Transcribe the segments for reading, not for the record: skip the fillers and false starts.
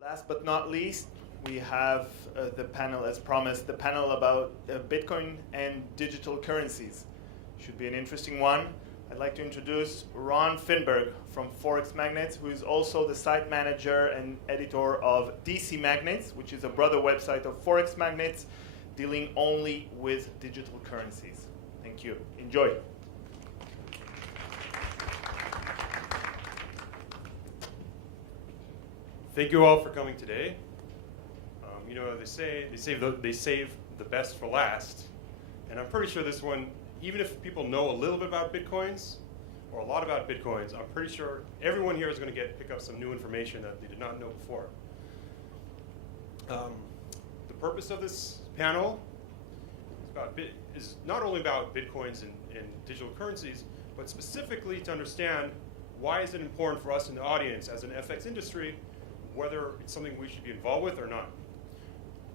Last but not least, we have the panel, as promised, the panel about Bitcoin and digital currencies. Should be an interesting one. I'd like to introduce Ron Finberg from Forex Magnates, who is also the site manager and editor of DC Magnates, which is a brother website of Forex Magnates, dealing only with digital currencies. Thank you. Enjoy. Thank you all for coming today. You know, they save the best for last, and I'm pretty sure this one, even if people know a little bit about Bitcoins or a lot about Bitcoins, I'm pretty sure everyone here is going to pick up some new information that they did not know before. The purpose of this panel is not only about Bitcoins and digital currencies, but specifically to understand why is it important for us in the audience as an FX industry, whether it's something we should be involved with or not.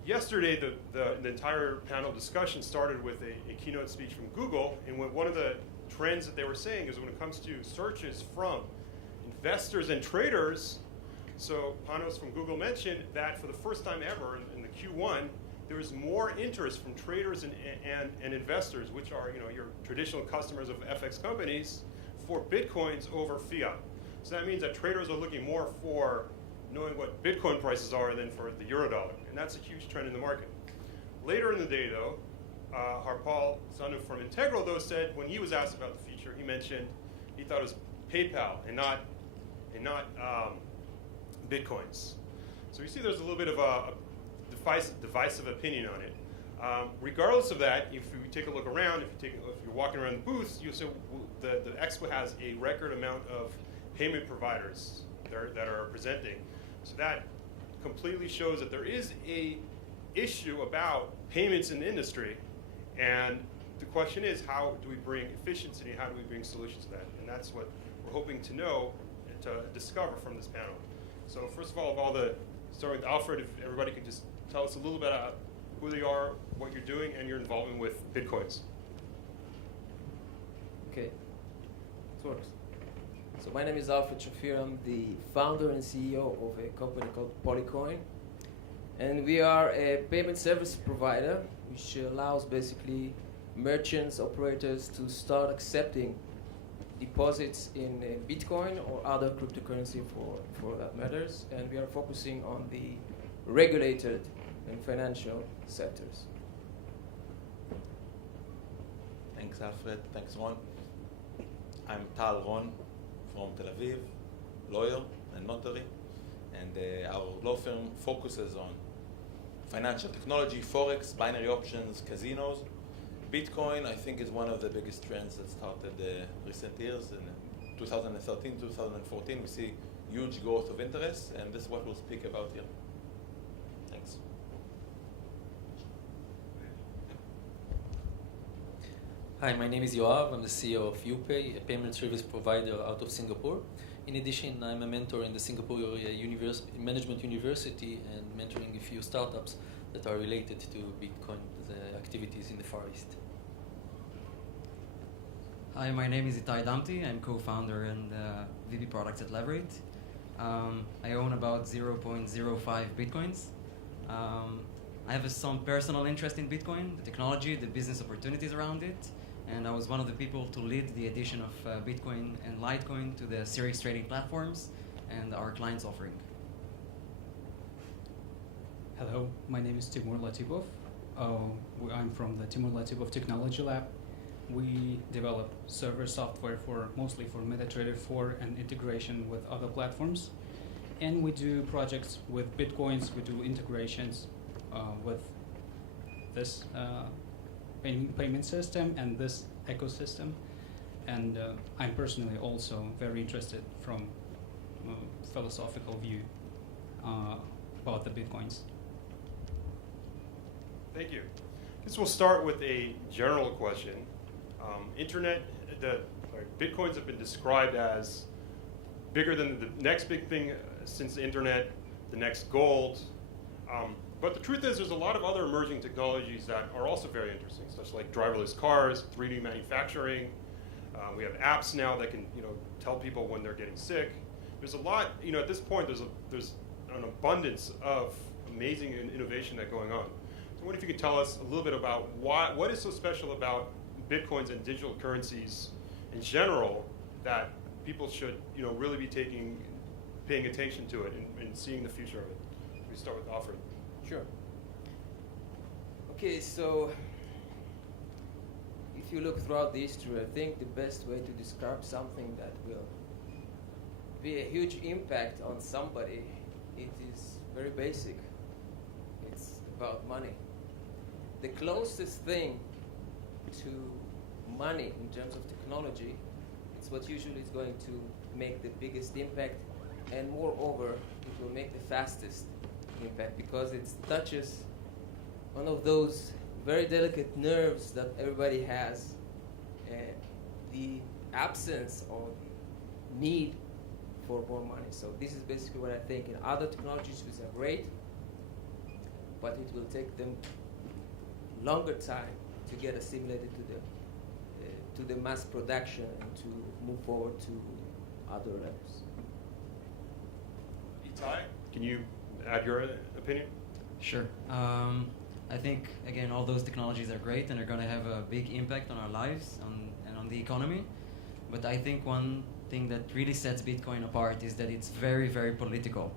Yesterday, the entire panel discussion started with a keynote speech from Google, and one of the trends that they were saying is when it comes to searches from investors and traders, so Panos from Google mentioned that for the first time ever in the Q1, there was more interest from traders and investors, which are your traditional customers of FX companies, for Bitcoins over fiat. So that means that traders are looking more for knowing what Bitcoin prices are than for the Eurodollar. And that's a huge trend in the market. Later in the day, though, Harpal Sanu from Integral, though, said when he was asked about the future, he mentioned he thought it was PayPal and not Bitcoins. So you see there's a little bit of a divisive opinion on it. Regardless of that, if you take a look around, if you're walking around the booths, you'll see the expo has a record amount of payment providers that are presenting. So that completely shows that there is a issue about payments in the industry, and the question is, how do we bring efficiency, how do we bring solutions to that? And that's what we're hoping to know and to discover from this panel. So first of all, starting with Alfred, if everybody could just tell us a little bit about who they are, what you're doing, and your involvement with Bitcoins. Okay, it works. So my name is Alfred Shafir. I'm the founder and CEO of a company called Polycoin. And we are a payment service provider, which allows basically merchants, operators to start accepting deposits in Bitcoin or other cryptocurrency for that matters. And we are focusing on the regulated and financial sectors. Thanks, Alfred. Thanks, Ron. I'm Tal Ron from Tel Aviv, lawyer and notary, and our law firm focuses on financial technology, forex, binary options, casinos. Bitcoin, I think, is one of the biggest trends that started recent years. In 2013, 2014, we see huge growth of interest, and this is what we'll speak about here. Thanks. Hi, my name is Yoav. I'm the CEO of UPay, a payment service provider out of Singapore. In addition, I'm a mentor in the Singapore Management University and mentoring a few startups that are related to Bitcoin activities in the Far East. Hi, my name is Itai Damti. I'm co-founder and VP products at Leverate. I own about 0.05 Bitcoins. I have some personal interest in Bitcoin, the technology, the business opportunities around it, and I was one of the people to lead the addition of Bitcoin and Litecoin to the Series trading platforms and our clients' offering. Hello, my name is Timur Latipov. I'm from the Timur Latipov Technology Lab. We develop server software mostly for MetaTrader 4 and integration with other platforms. And we do projects with Bitcoins, we do integrations with this payment system and this ecosystem. And I'm personally also very interested from a philosophical view about the Bitcoins. Thank you. This will start with a general question. Bitcoins have been described as bigger than the next big thing since the internet, the next gold. But the truth is there's a lot of other emerging technologies that are also very interesting, such like driverless cars, 3D manufacturing. We have apps now that can tell people when they're getting sick. There's a lot, at this point there's an abundance of amazing innovation that's going on. So what if you could tell us a little bit about what is so special about Bitcoins and digital currencies in general that people should really be paying attention to it and seeing the future of it? We start with Alfred. Sure. Okay, so if you look throughout the history, I think the best way to describe something that will be a huge impact on somebody, it is very basic. It's about money. The closest thing to money in terms of technology, it's what usually is going to make the biggest impact, and moreover, it will make the fastest impact because it touches one of those very delicate nerves that everybody has, the absence or need for more money. So this is basically what I think. In other technologies which are great, but it will take them longer time to get assimilated to the mass production and to move forward to other levels. Itai, can you add your opinion? Sure. I think, again, all those technologies are great and are going to have a big impact on our lives and on the economy. But I think one thing that really sets Bitcoin apart is that it's very, very political,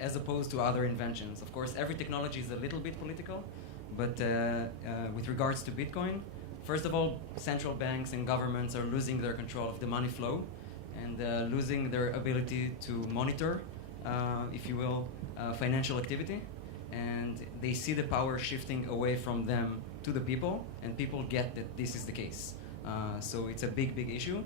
as opposed to other inventions. Of course, every technology is a little bit political, but with regards to Bitcoin, first of all, central banks and governments are losing their control of the money flow and losing their ability to monitor, if you will, financial activity. And they see the power shifting away from them to the people, and people get that this is the case. So it's a big, big issue.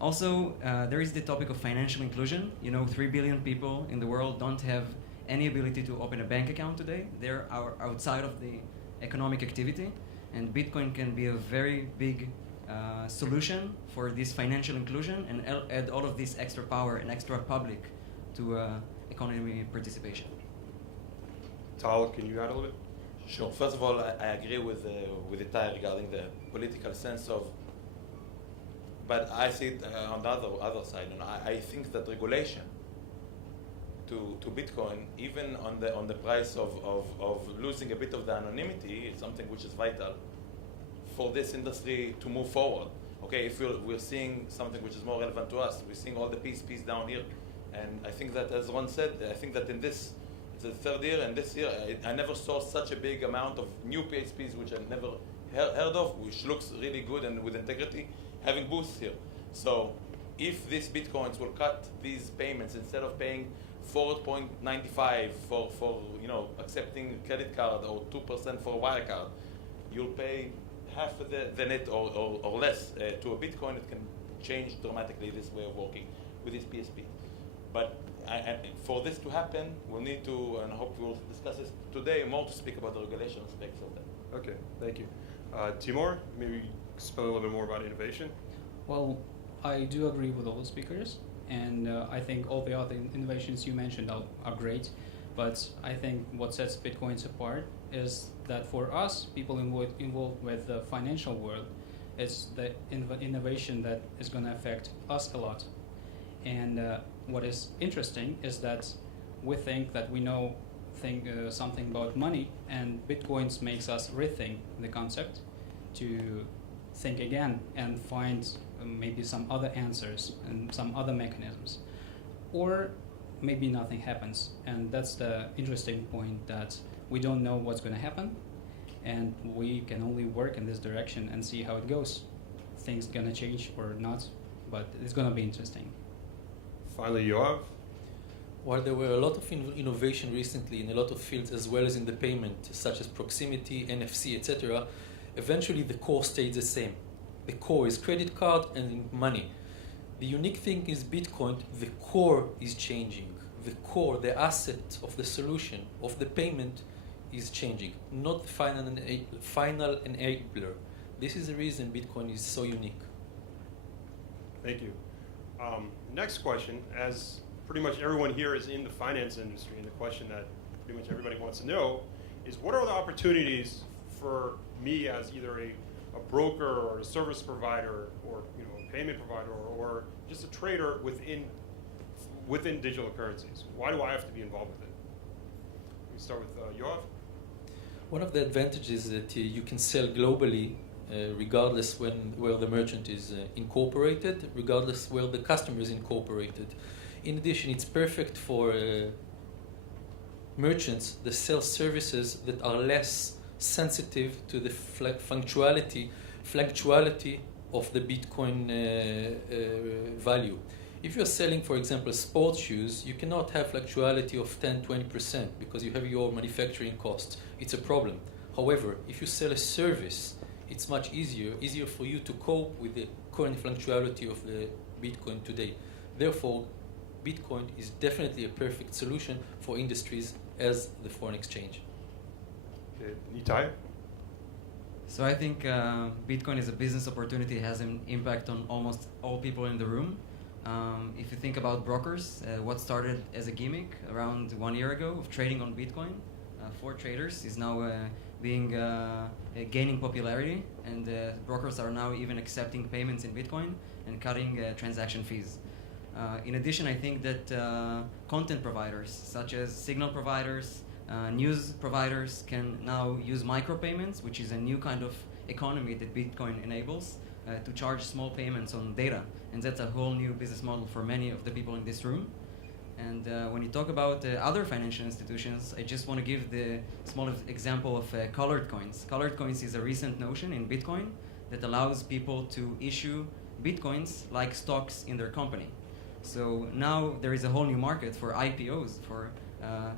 Also, there is the topic of financial inclusion. 3 billion people in the world don't have any ability to open a bank account today. They're outside of the economic activity, and Bitcoin can be a very big solution for this financial inclusion and add all of this extra power and extra public to economy participation. Tal, can you add a little bit? Sure. First of all, I agree with Itai regarding the political sense of, but I see it on the other side. I think that regulation to Bitcoin, even on the price of losing a bit of the anonymity, is something which is vital for this industry to move forward. Okay, if we're seeing something which is more relevant to us, we're seeing all the PSPs down here, and I think that, as Ron said, I think that in this, it's the third year, and this year I never saw such a big amount of new PSPs which I never heard of, which looks really good and with integrity, having booths here. So if these Bitcoins will cut these payments, instead of paying 4.95 for accepting credit card or 2% for a wire card, you'll pay half of the net or less to a Bitcoin. It can change dramatically this way of working with this PSP. But for this to happen, we'll need to, and I hope we'll discuss this today, more to speak about the regulation aspects of that. Okay, thank you. Timur, maybe explain a little bit more about innovation. Well, I do agree with all the speakers, and I think all the other innovations you mentioned are great. But I think what sets Bitcoins apart is that for us, people involved with the financial world, it's the innovation that is going to affect us a lot. And what is interesting is that we think that we know something about money, and Bitcoins makes us rethink the concept to think again and find maybe some other answers and some other mechanisms. Or maybe nothing happens, and that's the interesting point, that we don't know what's going to happen, and we can only work in this direction and see how it goes. Things going to change or not, but it's going to be interesting. Finally, Yoav. While there were a lot of innovation recently in a lot of fields, as well as in the payment, such as proximity, NFC, etc., eventually the core stayed the same. The core is credit card and money. The unique thing is Bitcoin, the core is changing. The core, the asset of the solution, of the payment is changing, not the final enabler. This is the reason Bitcoin is so unique. Thank you. Next question, as pretty much everyone here is in the finance industry, and the question that pretty much everybody wants to know is, what are the opportunities for me as either a broker or a service provider or a payment provider or just a trader within within digital currencies? Why do I have to be involved with it? We start with Yoav. One of the advantages is that you can sell globally, regardless where the merchant is incorporated, regardless where the customer is incorporated. In addition, it's perfect for merchants that sell services that are less sensitive to the fluctuality of the Bitcoin value. If you're selling, for example, sports shoes, you cannot have fluctuality of 10-20% because you have your manufacturing costs. It's a problem. However, if you sell a service, it's much easier for you to cope with the current fluctuality of the Bitcoin today. Therefore, Bitcoin is definitely a perfect solution for industries as the foreign exchange. Okay. Nitai? So I think Bitcoin is a business opportunity. It has an impact on almost all people in the room. If you think about brokers, what started as a gimmick around 1 year ago of trading on Bitcoin for traders is now gaining popularity, and brokers are now even accepting payments in Bitcoin and cutting transaction fees. In addition, I think that content providers such as signal providers, news providers can now use micropayments, which is a new kind of economy that Bitcoin enables, to charge small payments on data. And that's a whole new business model for many of the people in this room. And when you talk about other financial institutions, I just want to give the small example of colored coins. Colored coins is a recent notion in Bitcoin that allows people to issue Bitcoins like stocks in their company. So now there is a whole new market for IPOs, for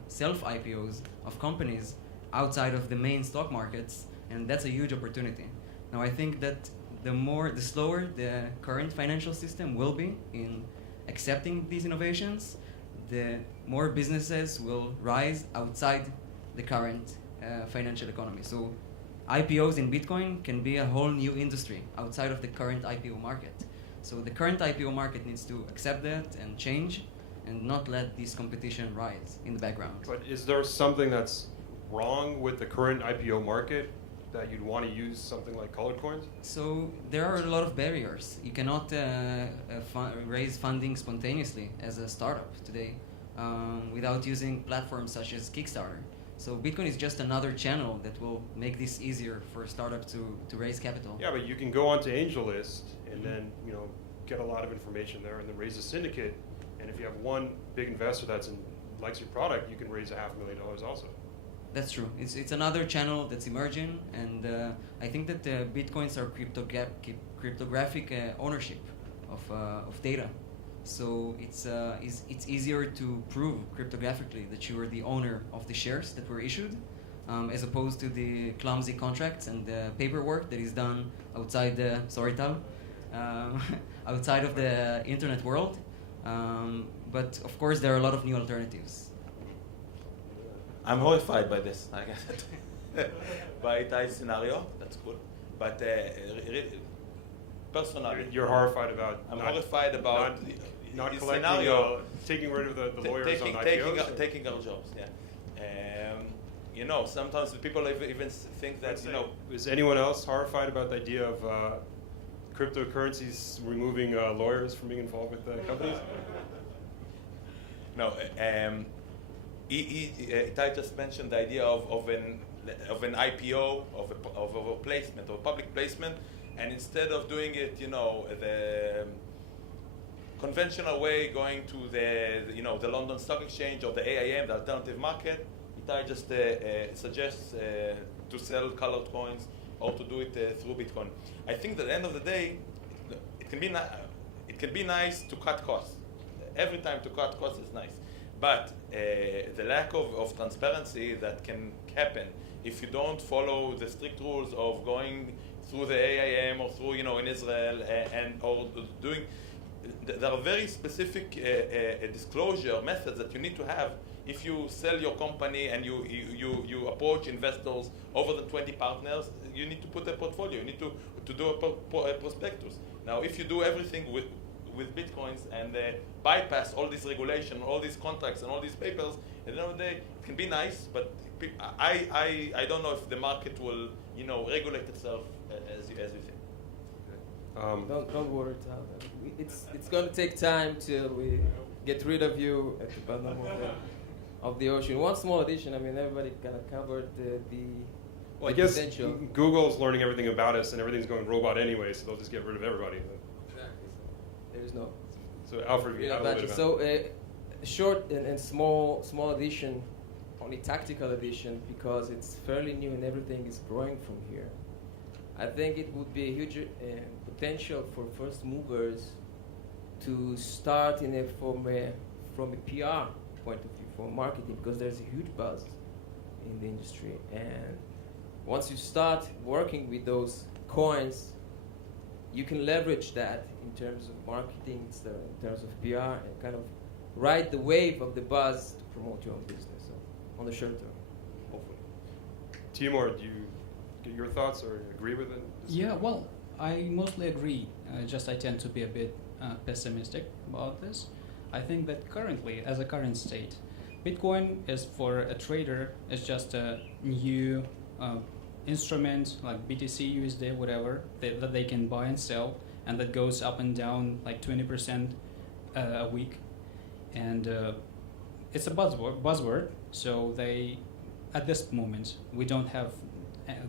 self-IPOs of companies outside of the main stock markets, and that's a huge opportunity. Now I think that the slower the current financial system will be in accepting these innovations, the more businesses will rise outside the current financial economy. So IPOs in Bitcoin can be a whole new industry outside of the current IPO market. So the current IPO market needs to accept that and change and not let this competition rise in the background. But is there something that's wrong with the current IPO market that you'd want to use something like colored coins? So there are a lot of barriers. You cannot raise funding spontaneously as a startup today without using platforms such as Kickstarter. So Bitcoin is just another channel that will make this easier for startups to raise capital. Yeah, but you can go onto AngelList and then get a lot of information there and then raise a syndicate. And if you have one big investor likes your product, you can raise $500,000 also. That's true. It's another channel that's emerging, and I think that Bitcoins are cryptographic ownership of data. So it's easier to prove cryptographically that you are the owner of the shares that were issued, as opposed to the clumsy contracts and the paperwork that is done outside outside of the internet world. But of course, there are a lot of new alternatives. I'm horrified by this, I guess. By Itai's scenario, that's cool. But personally, You're horrified about I'm horrified about not his collecting, scenario. taking rid of the lawyers on IPOs. Taking our jobs, yeah. Sometimes the people even think that, Is anyone else horrified about the idea of cryptocurrencies removing lawyers from being involved with companies? No. Itai just mentioned the idea of an IPO, of a placement, of a public placement, and instead of doing it, the conventional way, going to the London Stock Exchange or the AIM, the alternative market, Itai just suggests to sell colored coins or to do it through Bitcoin. I think that at the end of the day, it can be nice to cut costs. Every time to cut costs is nice. But the lack of transparency that can happen if you don't follow the strict rules of going through the AIM or through, in Israel, or doing, there are very specific disclosure methods that you need to have if you sell your company and you approach investors over the 20 partners. You need to put a portfolio. You need to do a prospectus. Now, if you do everything with Bitcoins and bypass all this regulation, all these contracts, and all these papers, at the end of the day, it can be nice, but I don't know if the market will, regulate itself as you think. Don't worry, Tal. It's going to take time till we get rid of you at the bottom of the ocean. One small addition, I mean, everybody kind of covered the Well, I the guess potential. Google's learning everything about us, and everything's going robot anyway, so they'll just get rid of everybody. Exactly. There is no. So Alfred, you real have a little bit advantage. about So short and small addition, only tactical addition, because it's fairly new and everything is growing from here. I think it would be a huge potential for first movers to start from a PR point of view, for marketing, because there's a huge buzz in the industry. And once you start working with those coins, you can leverage that in terms of marketing, in terms of PR, and kind of ride the wave of the buzz to promote your own business on the short term, hopefully. Timur, do you get your thoughts or agree with it? Yeah, well, I mostly agree. Just I tend to be a bit pessimistic about this. I think that currently, as a current state, Bitcoin is for a trader is just a new instrument like BTC, USD, whatever that they can buy and sell, and that goes up and down like 20% a week, and it's a buzzword. So they, at this moment, we don't have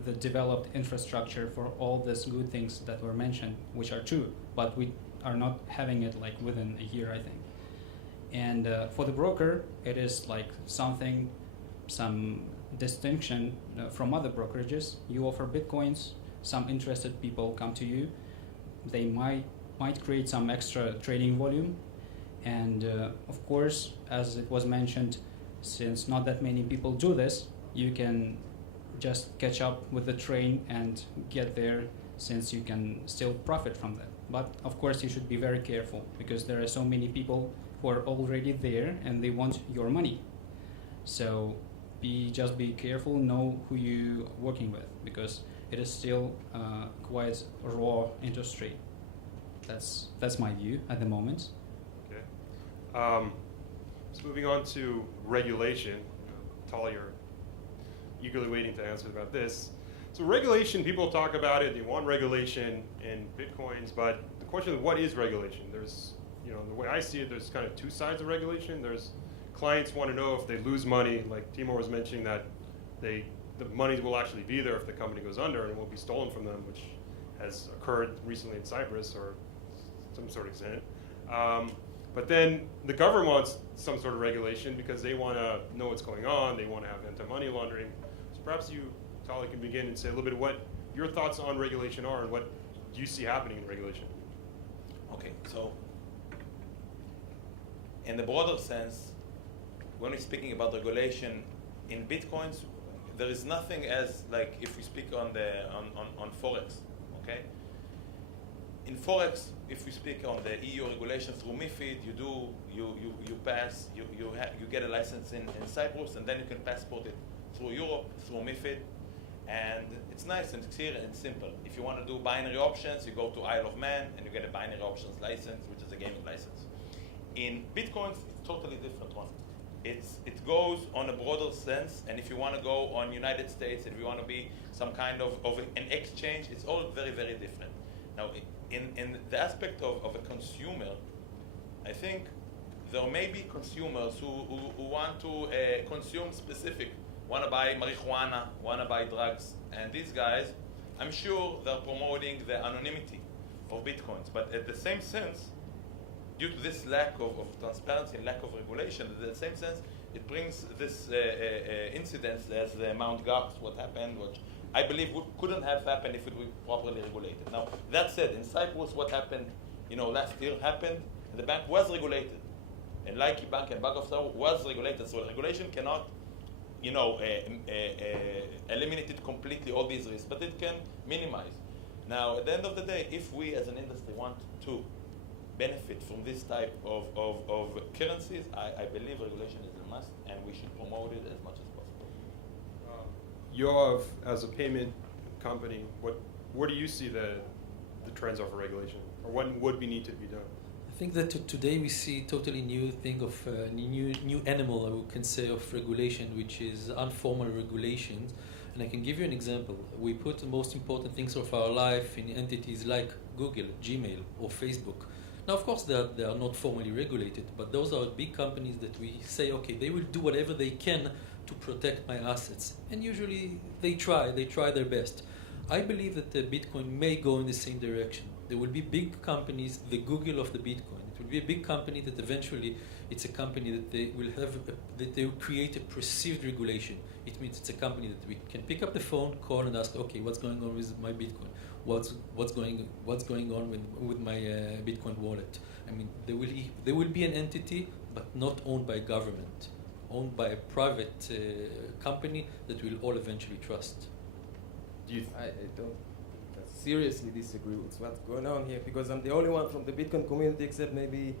the developed infrastructure for all these good things that were mentioned, which are true, but we are not having it like within a year, I think. And for the broker, it is like some distinction from other brokerages. You offer Bitcoins, some interested people come to you. They might create some extra trading volume. And of course, as it was mentioned, since not that many people do this, you can just catch up with the train and get there, since you can still profit from that. But of course, you should be very careful, because there are so many people who are already there and they want your money. So just be careful, know who you're working with, because it is still quite a raw industry. That's my view at the moment. Okay. So moving on to regulation. Tal, you're eagerly waiting to answer about this. So regulation, people talk about it, they want regulation in Bitcoins, but the question is, what is regulation? There's, the way I see it, there's kind of two sides of regulation. There's clients want to know if they lose money, like Timur was mentioning, that the money will actually be there if the company goes under and it won't be stolen from them, which has occurred recently in Cyprus or some sort of extent. But then the government wants some sort of regulation because they want to know what's going on. They want to have anti-money laundering. So perhaps you, Tali, can begin and say a little bit of what your thoughts on regulation are and what do you see happening in regulation? Okay, so in the broader sense, when we're speaking about regulation in Bitcoins, there is nothing as like if we speak on Forex, okay? In Forex, if we speak on the EU regulation through MiFID, you pass, you get a license in Cyprus, and then you can passport it through Europe, through MiFID, and it's nice and clear and simple. If you want to do binary options, you go to Isle of Man, and you get a binary options license, which is a gaming license. In Bitcoins, it's totally different one. It goes on a broader sense, and if you want to go on United States, if you want to be some kind of an exchange, it's all very, very different. Now, in the aspect of a consumer, I think there may be consumers who want to consume specific, want to buy marijuana, want to buy drugs, and these guys, I'm sure they're promoting the anonymity of Bitcoins, but at the same sense, due to this lack of transparency and lack of regulation, in the same sense, it brings this incidents as the Mount Gox, what happened, which I believe couldn't have happened if it were properly regulated. Now, that said, in Cyprus, what happened, last year happened, and the bank was regulated. And Laiki Bank and Bank of Cyprus was regulated, so regulation cannot, eliminate it completely, all these risks, but it can minimize. Now, at the end of the day, if we as an industry want to benefit from this type of currencies, I believe regulation is a must, and we should promote it as much as possible. Yoav, as a payment company, where do you see the trends are for regulation, or what would need to be done? I think that today we see totally new thing of new animal, I can say, of regulation, which is informal regulations. And I can give you an example. We put the most important things of our life in entities like Google, Gmail, or Facebook, Now, of course, they are not formally regulated, but those are big companies that we say, okay, they will do whatever they can to protect my assets. And usually they try their best. I believe that the Bitcoin may go in the same direction. There will be big companies, the Google of the Bitcoin. It will be a big company that eventually it's a company that they will that they will create a perceived regulation. It means it's a company that we can pick up the phone, call, and ask, okay, what's going on with my Bitcoin? What's going on with my Bitcoin wallet? I mean, there will be an entity, but not owned by government, owned by a private company that we'll all eventually trust. I don't seriously disagree with what's going on here, because I'm the only one from the Bitcoin community, except maybe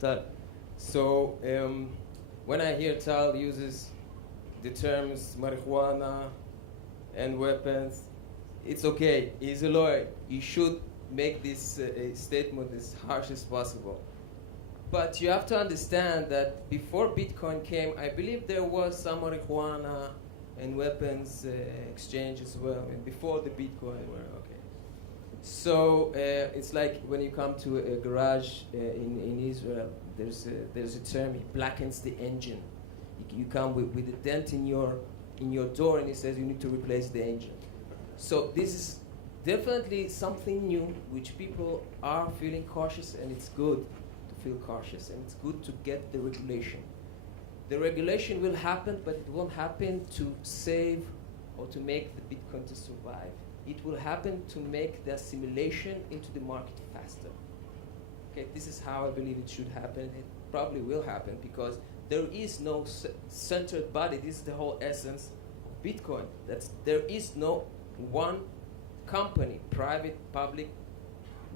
Tal. So when I hear Tal uses the terms marijuana and weapons, it's okay. He's a lawyer. He should make this statement as harsh as possible. But you have to understand that before Bitcoin came, I believe there was some marijuana and weapons exchange as well, and before the Bitcoin were okay. So it's like when you come to a garage in Israel, there's a term, he blackens the engine. You come with a dent in your door, and he says you need to replace the engine. So this is definitely something new, which people are feeling cautious, and it's good to feel cautious, and it's good to get the regulation. The regulation will happen, but it won't happen to save or to make the Bitcoin to survive. It will happen to make the assimilation into the market faster. Okay, this is how I believe it should happen. It probably will happen because there is no centered body. This is the whole essence of Bitcoin. There is no one company, private, public,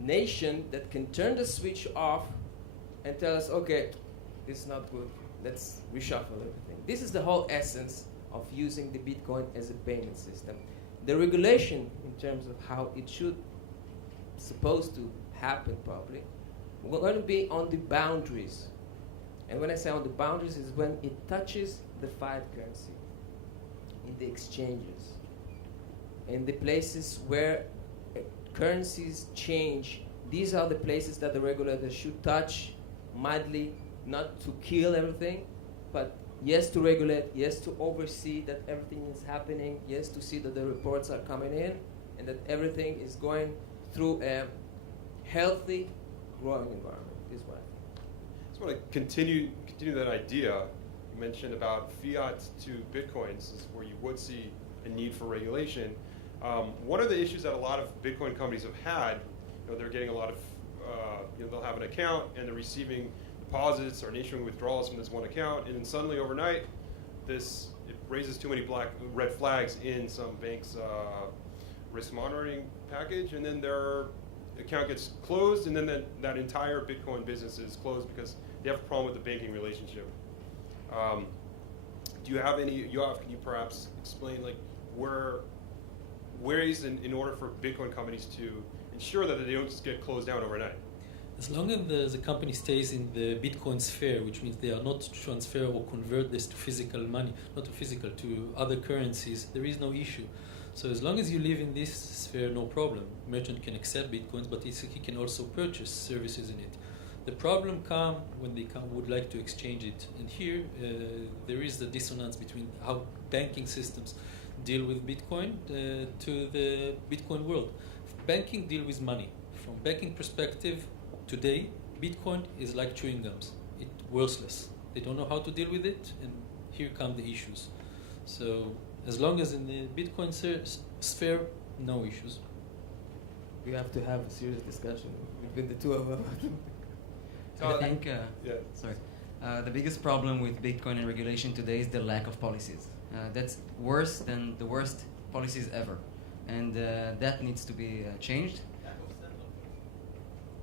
nation that can turn the switch off and tell us, okay, it's not good. Let's reshuffle everything. This is the whole essence of using the Bitcoin as a payment system. The regulation in terms of how it should supposed to happen probably, we're going to be on the boundaries. And when I say on the boundaries is when it touches the fiat currency in the exchanges, in the places where currencies change. These are the places that the regulator should touch mildly, not to kill everything, but yes to regulate, yes to oversee that everything is happening, yes to see that the reports are coming in, and that everything is going through a healthy, growing environment. Is what I think. I just want to continue that idea. You mentioned about fiat to Bitcoins is where you would see a need for regulation. One of the issues that a lot of Bitcoin companies have had, they're getting a lot of, they'll have an account and they're receiving deposits or issuing withdrawals from this one account, and then suddenly overnight, it raises too many red flags in some bank's risk monitoring package, and then their account gets closed, and then that entire Bitcoin business is closed because they have a problem with the banking relationship. Do you have any, Yoav, can you perhaps explain ways in order for Bitcoin companies to ensure that they don't just get closed down overnight? As long as the company stays in the Bitcoin sphere, which means they are not to transfer or convert this to physical money, not to physical, to other currencies, there is no issue. So as long as you live in this sphere, no problem. Merchant can accept Bitcoins, but he can also purchase services in it. The problem comes when they would like to exchange it. And here, there is the dissonance between how banking systems deal with Bitcoin to the Bitcoin world. Banking deal with money. From banking perspective, today, Bitcoin is like chewing gums. It's worthless. They don't know how to deal with it, and here come the issues. So as long as in the Bitcoin sphere, no issues. We have to have a serious discussion between the two of us. I think, the biggest problem with Bitcoin and regulation today is the lack of policies. That's worse than the worst policies ever. And that needs to be changed.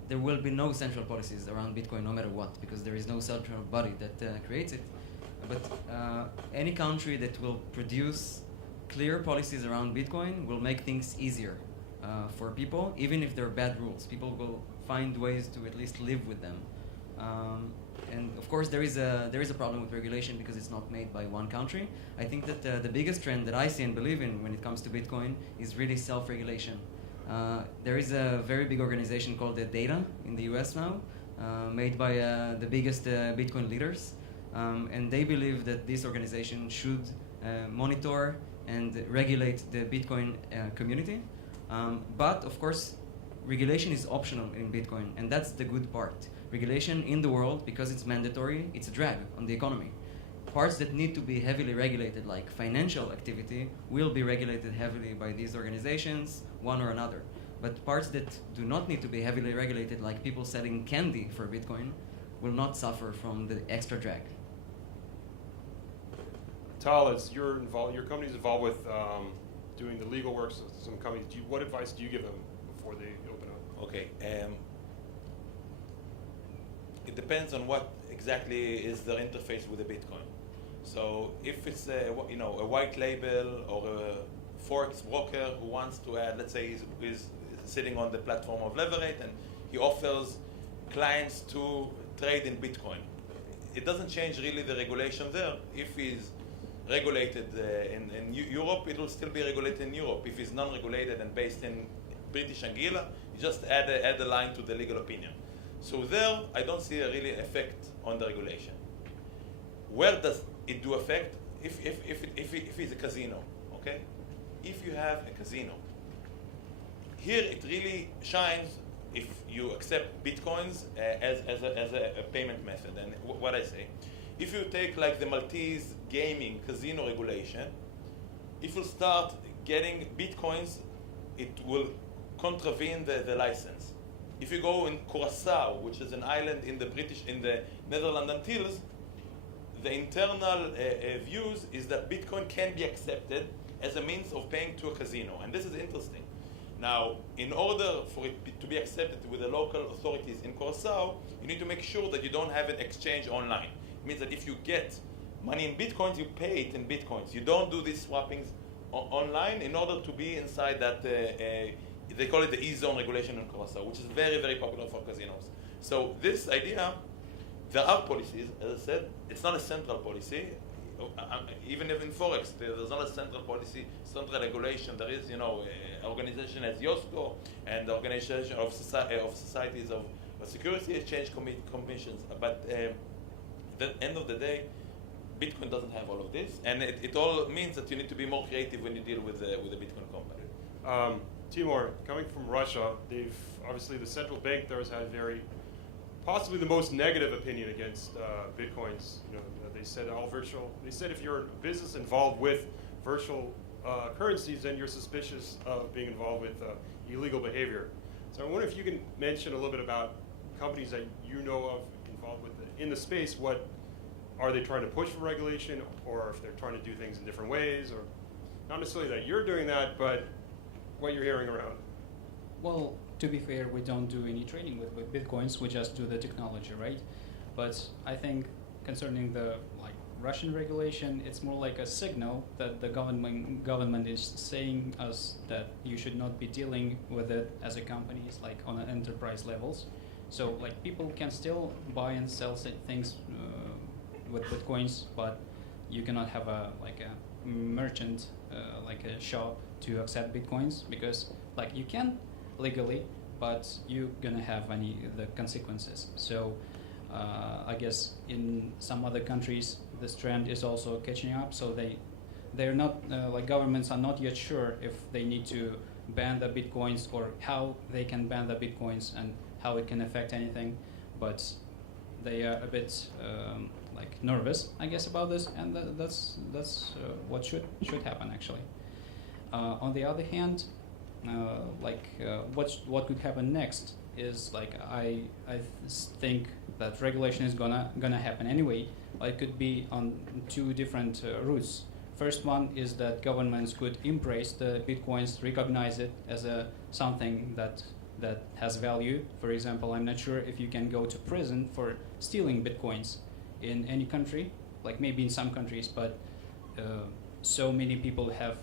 There will be no central policies around Bitcoin no matter what, because there is no central body that creates it. But any country that will produce clear policies around Bitcoin will make things easier for people, even if they're bad rules. People will find ways to at least live with them. And of course, there is a problem with regulation because it's not made by one country. I think that the biggest trend that I see and believe in when it comes to Bitcoin is really self-regulation. There is a very big organization called the Data in the US now, made by the biggest Bitcoin leaders. And they believe that this organization should monitor and regulate the Bitcoin community. But of course, regulation is optional in Bitcoin, and that's the good part. Regulation in the world, because it's mandatory, it's a drag on the economy. Parts that need to be heavily regulated, like financial activity, will be regulated heavily by these organizations, one or another. But parts that do not need to be heavily regulated, like people selling candy for Bitcoin, will not suffer from the extra drag. Tal, as your company's involved with doing the legal works of some companies, what advice do you give them before they open up? Okay. It depends on what exactly is their interface with the Bitcoin. So if it's a white label or a forex broker who wants to add, let's say he's sitting on the platform of Leverate and he offers clients to trade in Bitcoin, it doesn't change really the regulation there. If he's regulated in Europe, it will still be regulated in Europe. If it's non-regulated and based in British Anguilla, you just add a line to the legal opinion. So there, I don't see a really effect on the regulation. Where does it do effect? If it's a casino, okay? If you have a casino, here it really shines if you accept Bitcoins as a payment method. And what I say, if you take like the Maltese gaming casino regulation, if you start getting Bitcoins, it will contravene the license. If you go in Curacao, which is an island in the Netherlands Antilles, the internal views is that Bitcoin can be accepted as a means of paying to a casino. And this is interesting. Now, in order for it to be accepted with the local authorities in Curacao, you need to make sure that you don't have an exchange online. It means that if you get money in Bitcoins, you pay it in Bitcoins. You don't do these swappings online in order to be inside that, they call it the E-zone regulation in Curacao, which is very, very popular for casinos. So this idea, there are policies, as I said, it's not a central policy. Even if in Forex, there's not a central policy, central regulation. There is, an organization as YOSCO and the Organization of Societies of Security Exchange Commissions. But at the end of the day, Bitcoin doesn't have all of this, and it all means that you need to be more creative when you deal with the Bitcoin company. Timur, coming from Russia, obviously the central bank there has had possibly the most negative opinion against Bitcoins. They said if you're a business involved with virtual currencies, then you're suspicious of being involved with illegal behavior. So I wonder if you can mention a little bit about companies that you know of involved with in the space. What are they trying to push for regulation, or if they're trying to do things in different ways, or not necessarily that you're doing that, but what you're hearing around? Well, to be fair, we don't do any trading with Bitcoins. We just do the technology, right? But I think concerning the Russian regulation, it's more like a signal that the government is saying us that you should not be dealing with it as a company, on an enterprise levels. So people can still buy and sell things with Bitcoins, but you cannot have a merchant, a shop to accept Bitcoins, because you can legally, but you're gonna have the consequences. So I guess in some other countries this trend is also catching up. So they're not governments are not yet sure if they need to ban the Bitcoins or how they can ban the Bitcoins and how it can affect anything, but they are a bit nervous, I guess, about this, and that's what should happen actually. On the other hand, what could happen next is I think that regulation is gonna happen anyway. It could be on two different routes. First one is that governments could embrace the Bitcoins, recognize it as something that has value. For example, I'm not sure if you can go to prison for stealing Bitcoins in any country, maybe in some countries, but so many people have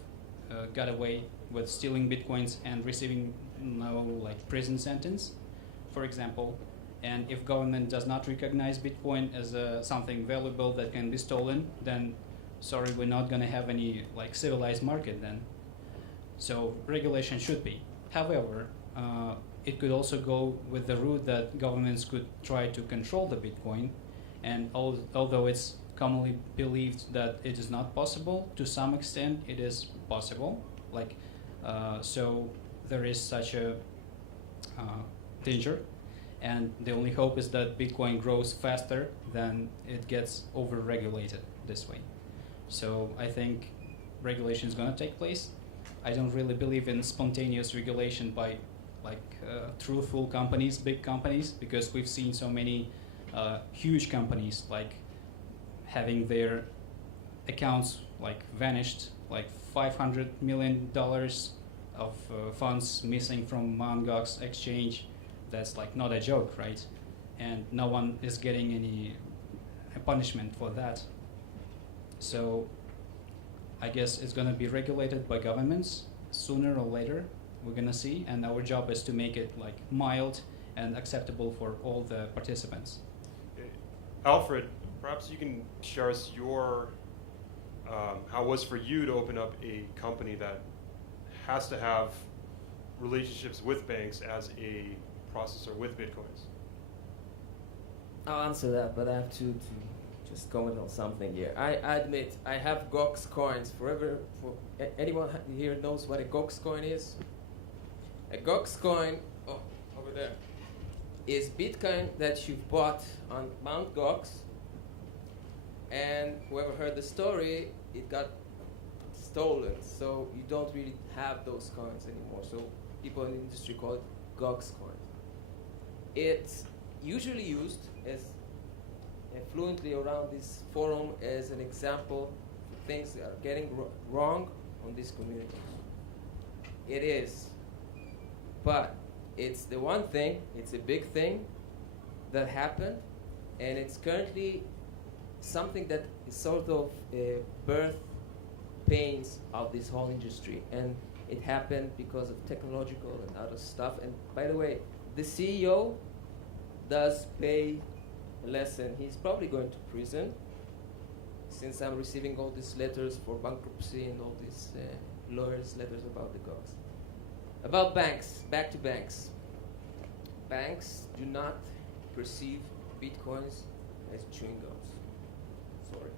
got away with stealing Bitcoins and receiving no prison sentence, for example. And if government does not recognize Bitcoin as something valuable that can be stolen, then sorry, we're not going to have any civilized market then. So regulation should be. However, it could also go with the route that governments could try to control the Bitcoin, and although it's commonly believed that it is not possible, to some extent it is possible. Like, so there is such a danger, and the only hope is that Bitcoin grows faster than it gets over-regulated this way. So I think regulation is going to take place. I don't really believe in spontaneous regulation by truthful companies, big companies, because we've seen so many huge companies like having their accounts like vanished, like $500 million of funds missing from Mt. Gox exchange. That's like not a joke, right? And no one is getting any punishment for that. So I guess it's going to be regulated by governments sooner or later. We're going to see, and our job is to make it like mild and acceptable for all the participants. Alfred, perhaps you can share us your how it was for you to open up a company that has to have relationships with banks as a processor with Bitcoins. I'll answer that, but I have to just comment on something here. I admit I have Gox coins forever. Anyone here knows what a Gox coin is? A Gox coin, over there, is Bitcoin that you bought on Mt. Gox, and whoever heard the story, it got stolen. So you don't really have those coins anymore. So people in the industry call it Gox coin. It's usually used as fluently around this forum as an example for things that are getting wrong on this community. It is. But it's the one thing, it's a big thing that happened, and it's currently something that is sort of birth pains of this whole industry. And it happened because of technological and other stuff. And by the way, the CEO does pay a lesson. He's probably going to prison, since I'm receiving all these letters for bankruptcy and all these lawyers' letters about the Gox. About banks, back to banks. Banks do not perceive Bitcoins as chewing gums. Sorry.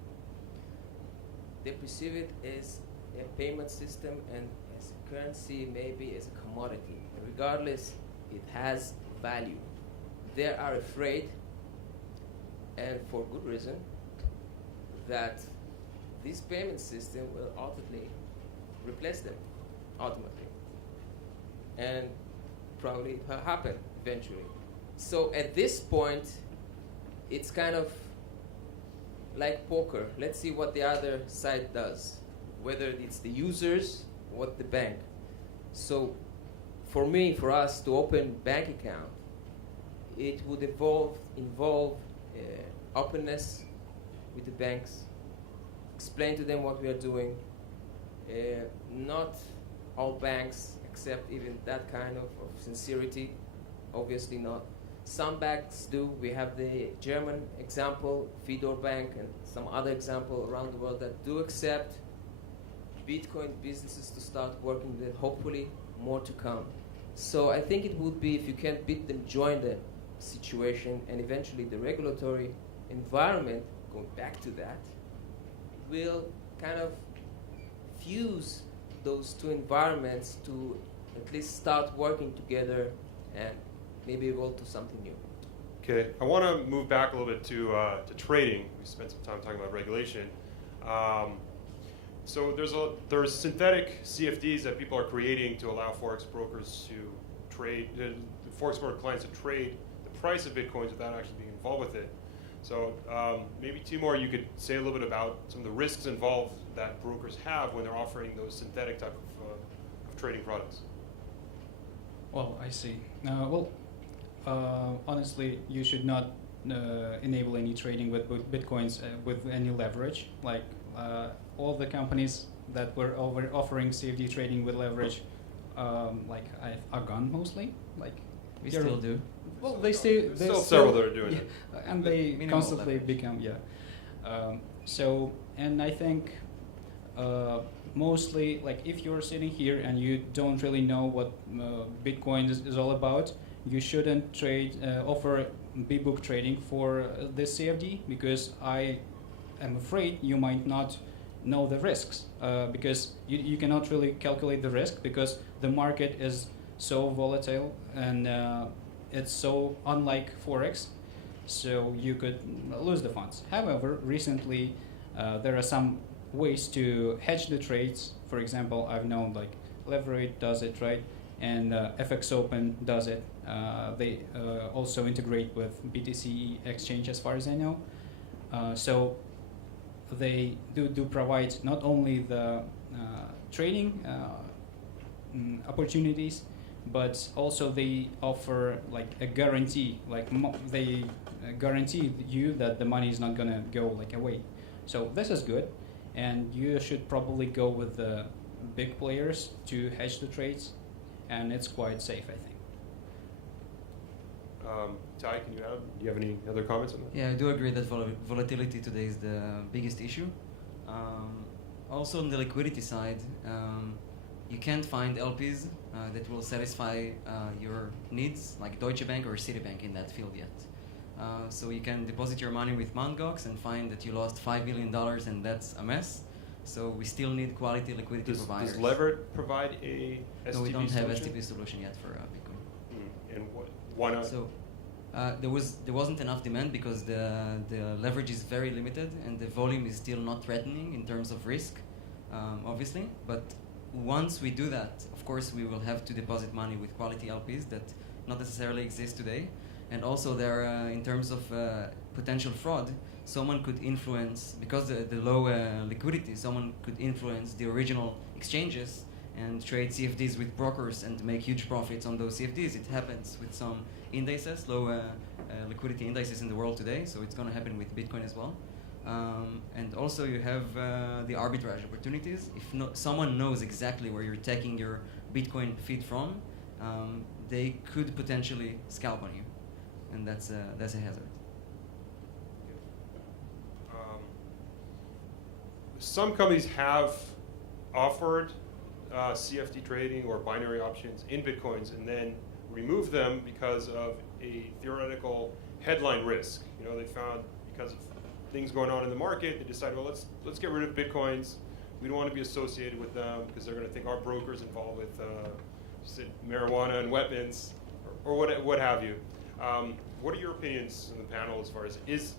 They perceive it as a payment system and as a currency, maybe as a commodity. And regardless, it has value. They are afraid, and for good reason, that this payment system will ultimately replace them, ultimately. And probably it will happen eventually. So at this point, it's kind of like poker. Let's see what the other side does, whether it's the users or the bank. So for me, for us to open bank account, it would involve openness with the banks, explain to them what we are doing. Not all banks accept even that kind of sincerity, obviously not. Some banks do. We have the German example, Fidor Bank, and some other example around the world that do accept Bitcoin businesses to start working with, hopefully more to come. So I think it would be, if you can't beat them, join the situation, and eventually the regulatory environment, going back to that, will kind of fuse those two environments to at least start working together and maybe evolve to something new. Okay, I want to move back a little bit to trading. We spent some time talking about regulation. So there's synthetic CFDs that people are creating to allow forex brokers to trade, forex broker clients to trade the price of Bitcoins without actually being involved with it. So maybe Timur, you could say a little bit about some of the risks involved that brokers have when they're offering those synthetic type of trading products. Well, I see. Honestly, you should not enable any trading with Bitcoins with any leverage. Like all the companies that were offering CFD trading with leverage, are gone mostly. Like We still do. Well, there's still several that are doing it. And they Minimal constantly leverage. become, and I think mostly, like if you're sitting here and you don't really know what Bitcoin is all about, you shouldn't offer B-book trading for this CFD, because I am afraid you might not know the risks, because you cannot really calculate the risk, because the market is so volatile and it's so unlike Forex, so you could lose the funds. However, recently there are some ways to hedge the trades. For example, I've known like Leverage does it, right? And FX Open does it. They also integrate with BTC exchange, as far as I know. So they do provide not only the trading opportunities, but also they offer like a guarantee. Like they guarantee you that the money is not gonna go like away. So this is good, and you should probably go with the big players to hedge the trades, and it's quite safe, I think. Ty, do you have any other comments on that? Yeah, I do agree that volatility today is the biggest issue. Also on the liquidity side, you can't find LPs that will satisfy your needs, like Deutsche Bank or Citibank in that field yet. So you can deposit your money with Mt. Gox and find that you lost $5 million, and that's a mess. So we still need quality liquidity providers. Does Lever provide a STP No, we don't have solution? STP solution yet for Bitcoin. And why not? So there wasn't enough demand because the leverage is very limited and the volume is still not threatening in terms of risk, obviously. But once we do that, of course, we will have to deposit money with quality LPs that not necessarily exist today. And also there, in terms of potential fraud, someone could influence, because the low liquidity, someone could influence the original exchanges and trade CFDs with brokers and make huge profits on those CFDs. It happens with some indices, low liquidity indices in the world today, so it's going to happen with Bitcoin as well. And also you have the arbitrage opportunities. If someone knows exactly where you're taking your Bitcoin feed from, they could potentially scalp on you, and that's a hazard. Some companies have offered CFD trading or binary options in Bitcoins and then remove them because of a theoretical headline risk. You know, they found because of things going on in the market, they decided, well, let's get rid of Bitcoins. We don't want to be associated with them because they're going to think our broker's involved with marijuana and weapons or what have you. What are your opinions on the panel as far as is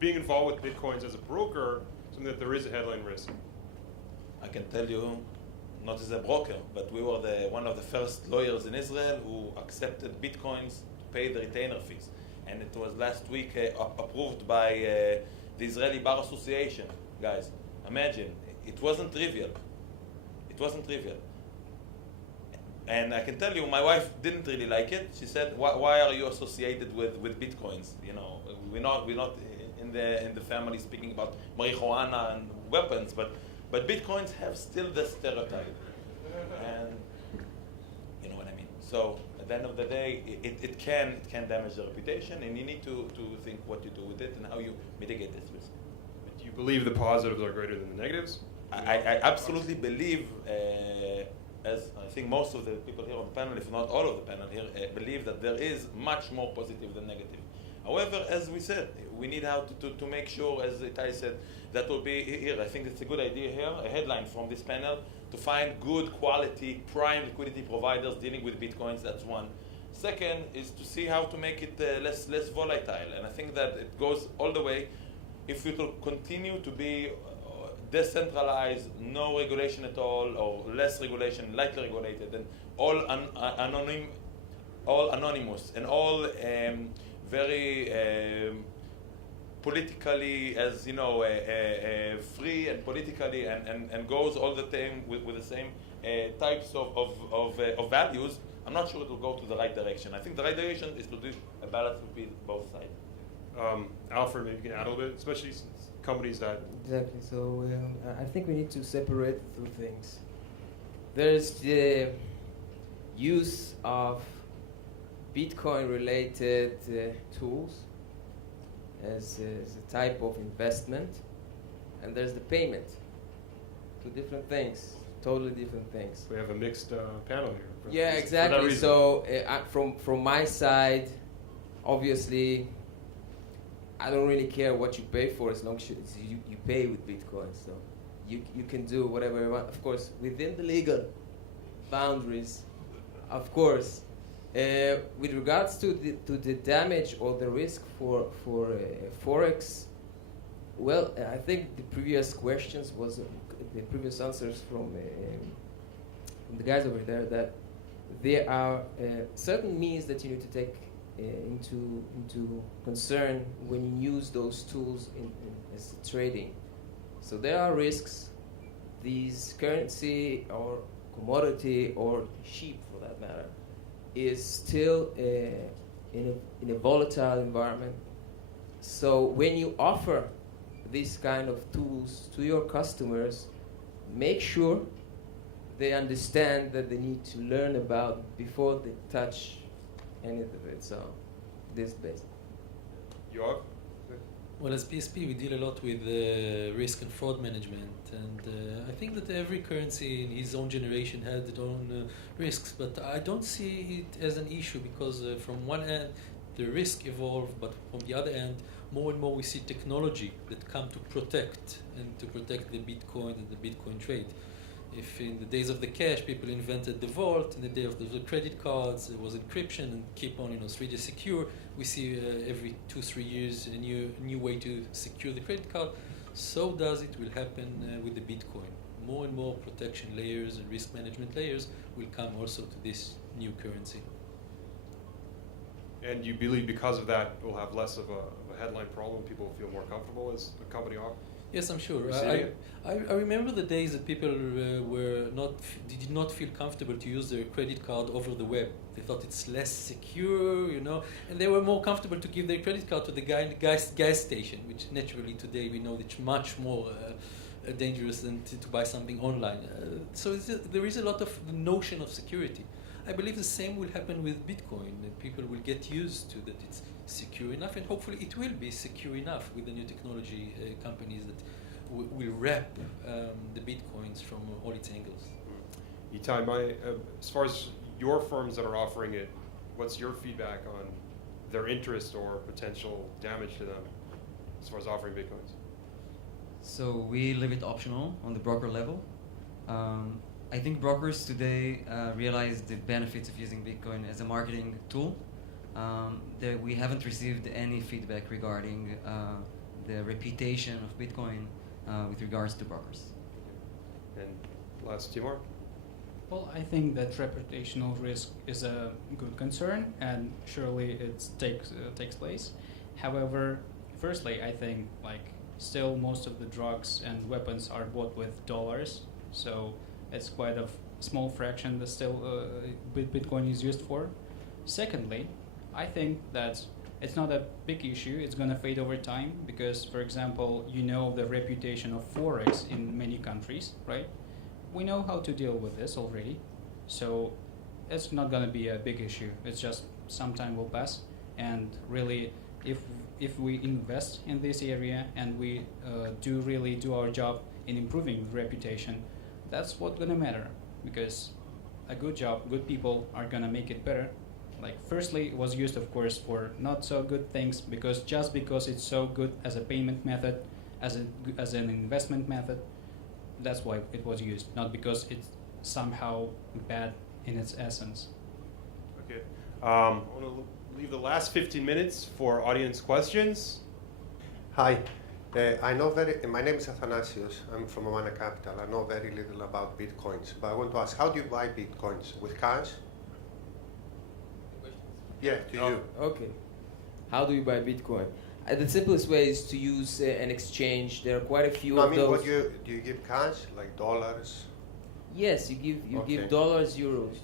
being involved with Bitcoins as a broker something that there is a headline risk? I can tell you, not as a broker, but we were one of the first lawyers in Israel who accepted Bitcoins to pay the retainer fees. And it was last week approved by the Israeli Bar Association. Guys, imagine, it wasn't trivial. It wasn't trivial. And I can tell you, my wife didn't really like it. She said, why are you associated with Bitcoins? You know, we're not in the family speaking about marijuana and weapons, but Bitcoins have still the stereotype, and you know what I mean. So at the end of the day, it can damage the reputation, and you need to think what you do with it and how you mitigate this risk. Do you believe the positives are greater than the negatives? I absolutely believe, as I think most of the people here on the panel, if not all of the panel here, believe that there is much more positive than negative. However, as we said, we need how to make sure, as Itai said, that will be here. I think it's a good idea here, a headline from this panel, to find good quality prime liquidity providers dealing with Bitcoins. That's one. Second is to see how to make it less volatile. And I think that it goes all the way. If we will continue to be decentralized, no regulation at all, or less regulation, lightly regulated, and all anonymous, and all very politically, as you know, free and politically, and goes all the time with the same types of values, I'm not sure it will go to the right direction. I think the right direction is to do a balance between both sides. Alfred, maybe you can add a little bit, especially since companies that... Exactly. So I think we need to separate the two things. There's the use of Bitcoin-related tools as a type of investment, and there's the payment. Two different things, totally different things. We have a mixed panel here. Yeah, For that exactly. reason. So from my side, obviously, I don't really care what you pay for as long as you pay with Bitcoin. So you can do whatever you want, of course, within the legal boundaries, of course. With regards to the damage or the risk for forex, well, I think the previous questions was the previous answers from the guys over there, that there are certain means that you need to take into concern when you use those tools in as trading. So there are risks. These currency or commodity or sheep, for that matter, is still in a volatile environment. So when you offer these kind of tools to your customers, make sure they understand that they need to learn about before they touch any of it. So this base. Yoav? Well, as PSP, we deal a lot with risk and fraud management, and I think that every currency in his own generation had its own risks, but I don't see it as an issue because from one end, the risk evolved, but from the other end, more and more we see technology that come to protect the Bitcoin and the Bitcoin trade. If in the days of the cash, people invented the vault, in the day of the credit cards, there was encryption and keep on, 3D secure. We see every 2-3 years a new way to secure the credit card. So does it will happen with the Bitcoin. More and more protection layers and risk management layers will come also to this new currency. And you believe because of that, we'll have less of a headline problem, people will feel more comfortable as a company off? Yes, I'm sure. Receiving it? I remember the days that people did not feel comfortable to use their credit card over the web. They thought it's less secure, and they were more comfortable to give their credit card to the guy in the gas station, which naturally today we know it's much more dangerous than to buy something online. So there is a lot of the notion of security. I believe the same will happen with Bitcoin, that people will get used to that it's secure enough, and hopefully it will be secure enough with the new technology companies that will wrap the Bitcoins from all its angles. Itai, as far as your firms that are offering it, what's your feedback on their interest or potential damage to them as far as offering Bitcoins? So we leave it optional on the broker level. I think brokers today realize the benefits of using Bitcoin as a marketing tool. We haven't received any feedback regarding the reputation of Bitcoin with regards to brokers. And last, Timur? Well, I think that reputational risk is a good concern, and surely it takes place. However, firstly, I think still most of the drugs and weapons are bought with dollars, so it's quite a small fraction that still Bitcoin is used for. Secondly, I think that it's not a big issue. It's going to fade over time because, for example, the reputation of Forex in many countries, right? We know how to deal with this already. So it's not going to be a big issue. It's just some time will pass. And really, if we invest in this area and we do our job in improving the reputation, that's what's going to matter. Because a good job, good people are going to make it better. Firstly, it was used, of course, for not so good things because it's so good as a payment method, as an investment method, that's why it was used, not because it's somehow bad in its essence. Okay. I want to leave the last 15 minutes for audience questions. Hi. My name is Athanasios. I'm from Omana Capital. I know very little about Bitcoins, but I want to ask, how do you buy Bitcoins? With cash? Yeah, to you. Okay. How do you buy Bitcoin? The simplest way is to use an exchange. There are quite a few of those. What do you give cash, like dollars? Yes, you give dollars, euros,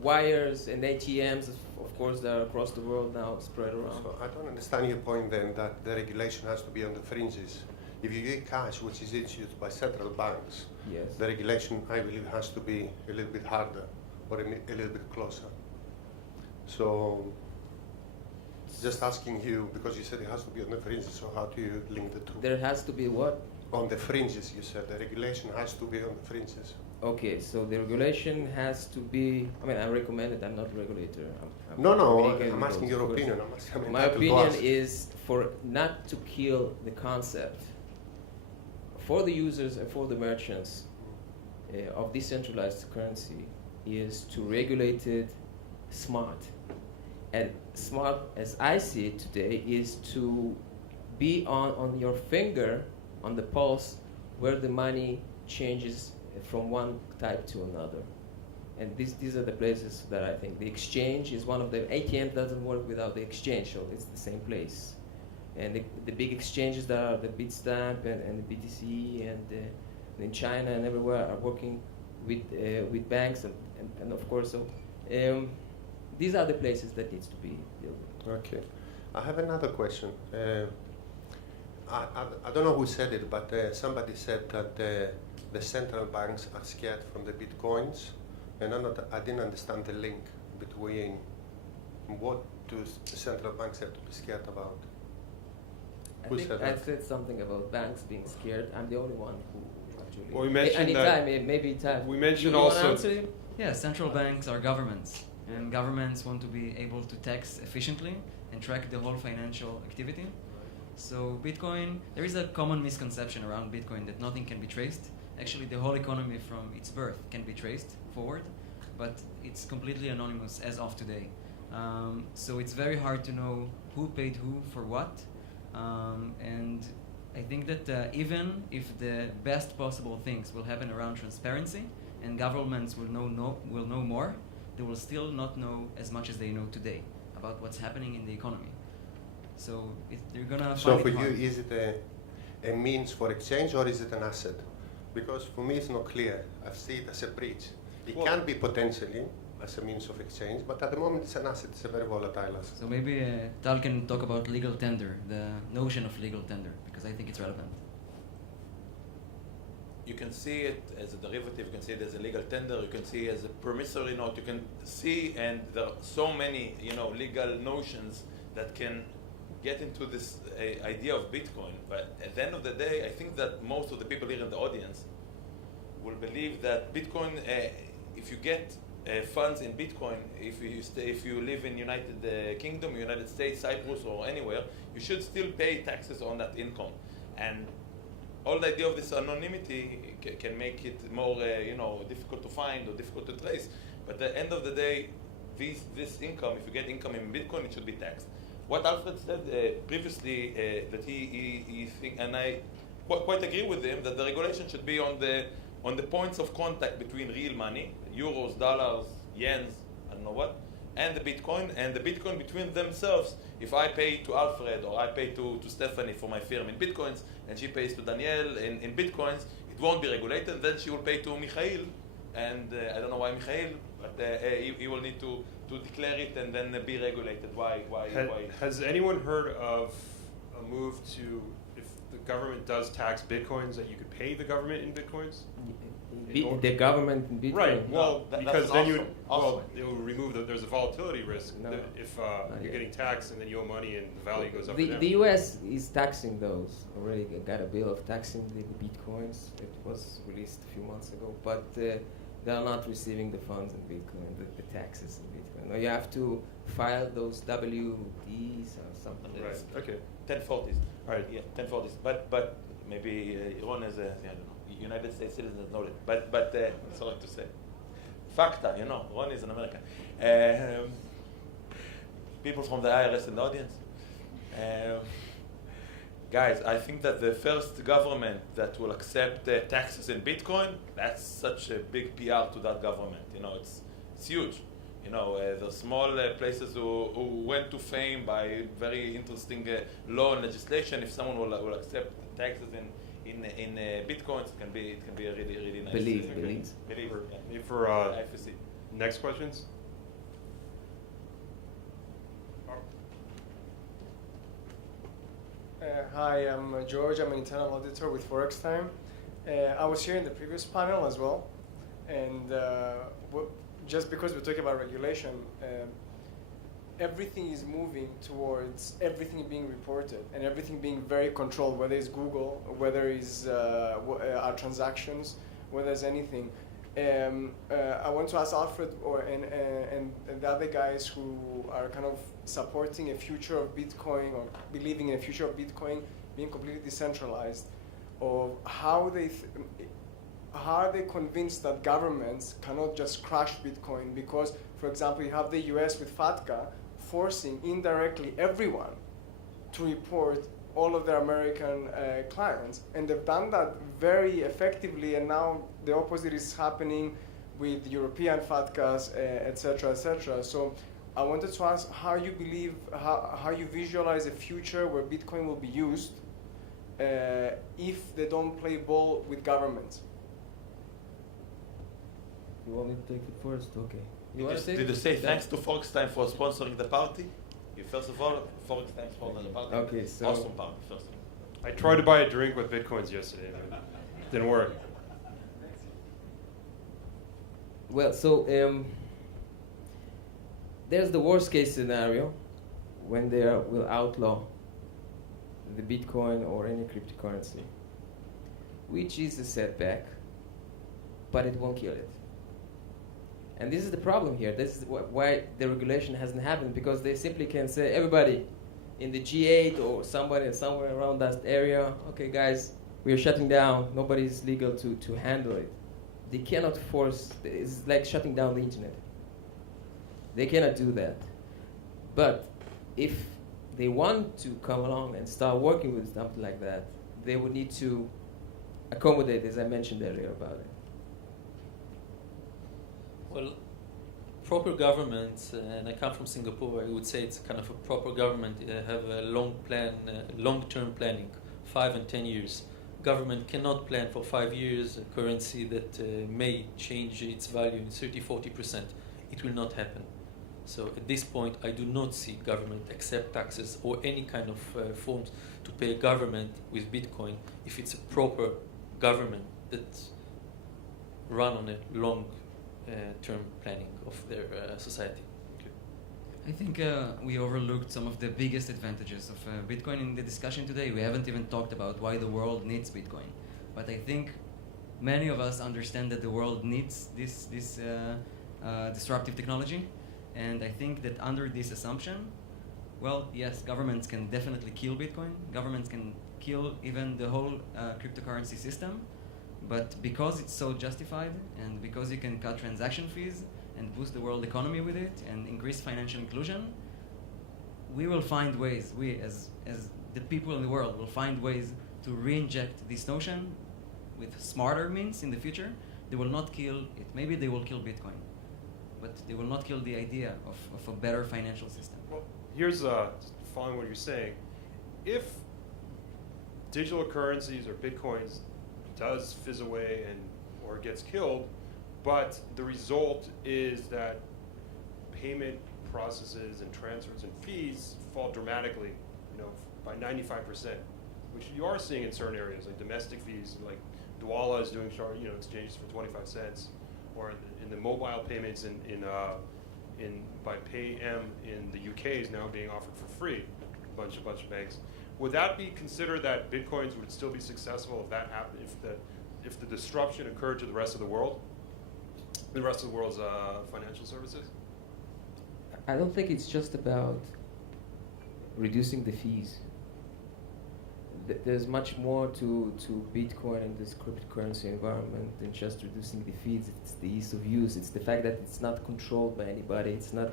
wires, and ATMs. Of course, that are across the world now, spread around. So I don't understand your point then that the regulation has to be on the fringes. If you give cash, which is issued by central banks, yes, the regulation, I believe, has to be a little bit harder or a little bit closer. So, just asking you, because you said it has to be on the fringes, so how do you link the two? There has to be what? on the fringes, you said. The regulation has to be on the fringes. Okay, so the regulation has to be. I mean, I recommend it. I'm not a regulator. No, communicating I'm with asking those, your of course. opinion. I'm asking My opinion is for not to kill the concept for the users and for the merchants of decentralized currency is to regulate it smart. And smart, as I see it today, is to be on your finger, on the pulse, where the money changes from one type to another. And these are the places that I think the exchange is one of them. ATM doesn't work without the exchange, so it's the same place. And the big exchanges that are the Bitstamp and the BTC and in China and everywhere are working with banks and of course, so these are the places that needs to be dealt with. Okay. I have another question. I don't know who said it, but somebody said that the central banks are scared from the bitcoins, and I didn't understand the link between what do the central banks have to be scared about. I think I said something about banks being scared. I'm the only one who actually. Well, we mentioned maybe time. We mentioned you also. wanna answer it? Yeah, central banks are governments, and governments want to be able to tax efficiently and track the whole financial activity. So Bitcoin, there is a common misconception around Bitcoin that nothing can be traced. Actually, the whole economy from its birth can be traced forward, but it's completely anonymous as of today. So it's very hard to know who paid who for what. And I think that even if the best possible things will happen around transparency and governments will know more, they will still not know as much as they know today about what's happening in the economy. So they're gonna. So find for it you, hard. is it a means for exchange or is it an asset? Because for me, it's not clear. I see it as a breach. It can be potentially as a means of exchange, but at the moment it's an asset. It's a very volatile asset. So maybe Tal can talk about legal tender, the notion of legal tender, because I think it's relevant. You can see it as a derivative, you can see it as a legal tender, you can see it as a promissory note, you can see, and there are so many, legal notions that can get into this idea of Bitcoin. But at the end of the day, I think that most of the people here in the audience will believe that Bitcoin, if you get funds in Bitcoin, if you live in United Kingdom, United States, Cyprus, or anywhere, you should still pay taxes on that income. And all the idea of this anonymity can make it more, difficult to find or difficult to trace. But at the end of the day, this income, if you get income in Bitcoin, it should be taxed. What Alfred said previously, that he think, and I quite agree with him, that the regulation should be on the points of contact between real money, euros, dollars, yens, I don't know what, and the Bitcoin between themselves. If I pay to Alfred or I pay to Stephanie for my firm in Bitcoins, and she pays to Danielle in Bitcoins, it won't be regulated. Then she will pay to Mikhail, and I don't know why Mikhail, but he will need to declare it and then be regulated. Why? Has anyone heard of a move to, if the government does tax Bitcoins, that you could pay the government in Bitcoins? The government in Bitcoin. Right. Well, because that's then you awesome. it will remove there's a volatility risk No. if Not you're yet. getting taxed and then you owe money and the value goes up. The, and down. the US is taxing those. Already got a bill of taxing the Bitcoins. It was released a few months ago, but they are not receiving the funds in Bitcoin, the taxes in Bitcoin. Now you have to file those WDs or something. Right. Okay. 1040s. All right. Yeah, 1040s. But maybe Ron is I don't know, United States citizens know it. But sorry to say, facta, Ron is an American. People from the IRS in the audience. Guys, I think that the first government that will accept taxes in Bitcoin, that's such a big PR to that government. It's huge. The small places who went to fame by very interesting law and legislation. If someone will accept taxes in Bitcoins, it can be a really, really nice. Believe. Maybe for IFC. next questions. Hi, I'm George. I'm an internal auditor with Forex Time. I was here in the previous panel as well, and just because we're talking about regulation, everything is moving towards everything being reported and everything being very controlled, whether it's Google, whether it's our transactions, whether it's anything. I want to ask Alfred and the other guys who are kind of supporting a future of Bitcoin or believing in a future of Bitcoin being completely decentralized, of how are they convinced that governments cannot just crash Bitcoin? Because, for example, you have the US with FATCA forcing indirectly everyone to report all of their American clients. And they've done that very effectively, and now the opposite is happening with European FATCAs, et cetera, et cetera. So I wanted to ask how you believe, how you visualize a future where Bitcoin will be used if they don't play ball with governments. You want me to take it first? Okay. Did you say thanks to Foxtime for sponsoring the party? First of all, Foxtime sponsored the party. Okay, so Awesome party, first of all. I tried to buy a drink with Bitcoins yesterday, but it didn't work. well, so there's the worst case scenario when they will outlaw the Bitcoin or any cryptocurrency, which is a setback, but it won't kill it. And this is the problem here. This is why the regulation hasn't happened, because they simply can say, everybody in the G8 or somebody somewhere around that area, okay guys, we are shutting down, nobody's legal to handle it. They cannot force, it's like shutting down the internet. They cannot do that. But if they want to come along and start working with something like that, they would need to accommodate, as I mentioned earlier about it. Well, proper governments, and I come from Singapore, I would say it's kind of a proper government, have a long-term planning, 5 and 10 years. Government cannot plan for 5 years a currency that may change its value in 30-40%. It will not happen. So at this point, I do not see government accept taxes or any kind of forms to pay a government with Bitcoin if it's a proper government that's run on a long-term planning of their society. I think we overlooked some of the biggest advantages of Bitcoin in the discussion today. We haven't even talked about why the world needs Bitcoin. But I think many of us understand that the world needs this disruptive technology. And I think that under this assumption, well, yes, governments can definitely kill Bitcoin. Governments can kill even the whole cryptocurrency system. But because it's so justified, and because you can cut transaction fees and boost the world economy with it and increase financial inclusion, we will find ways, we as the people in the world will find ways to re-inject this notion with smarter means in the future. They will not kill it. Maybe they will kill Bitcoin, but they will not kill the idea of a better financial system. Well, here's following what you're saying. If digital currencies or Bitcoins does fizz away or gets killed, but the result is that payment processes and transfers and fees fall dramatically, by 95%, which you are seeing in certain areas, like domestic fees, like Douala is doing exchanges for 25 cents, or in the mobile payments by PayM in the UK is now being offered for free, a bunch of banks. Would that be considered that Bitcoins would still be successful if that happened, if the disruption occurred to the rest of the world? The rest of the world's financial services? I don't think it's just about reducing the fees. There's much more to Bitcoin and this cryptocurrency environment than just reducing the fees. It's the ease of use. It's the fact that it's not controlled by anybody. It's not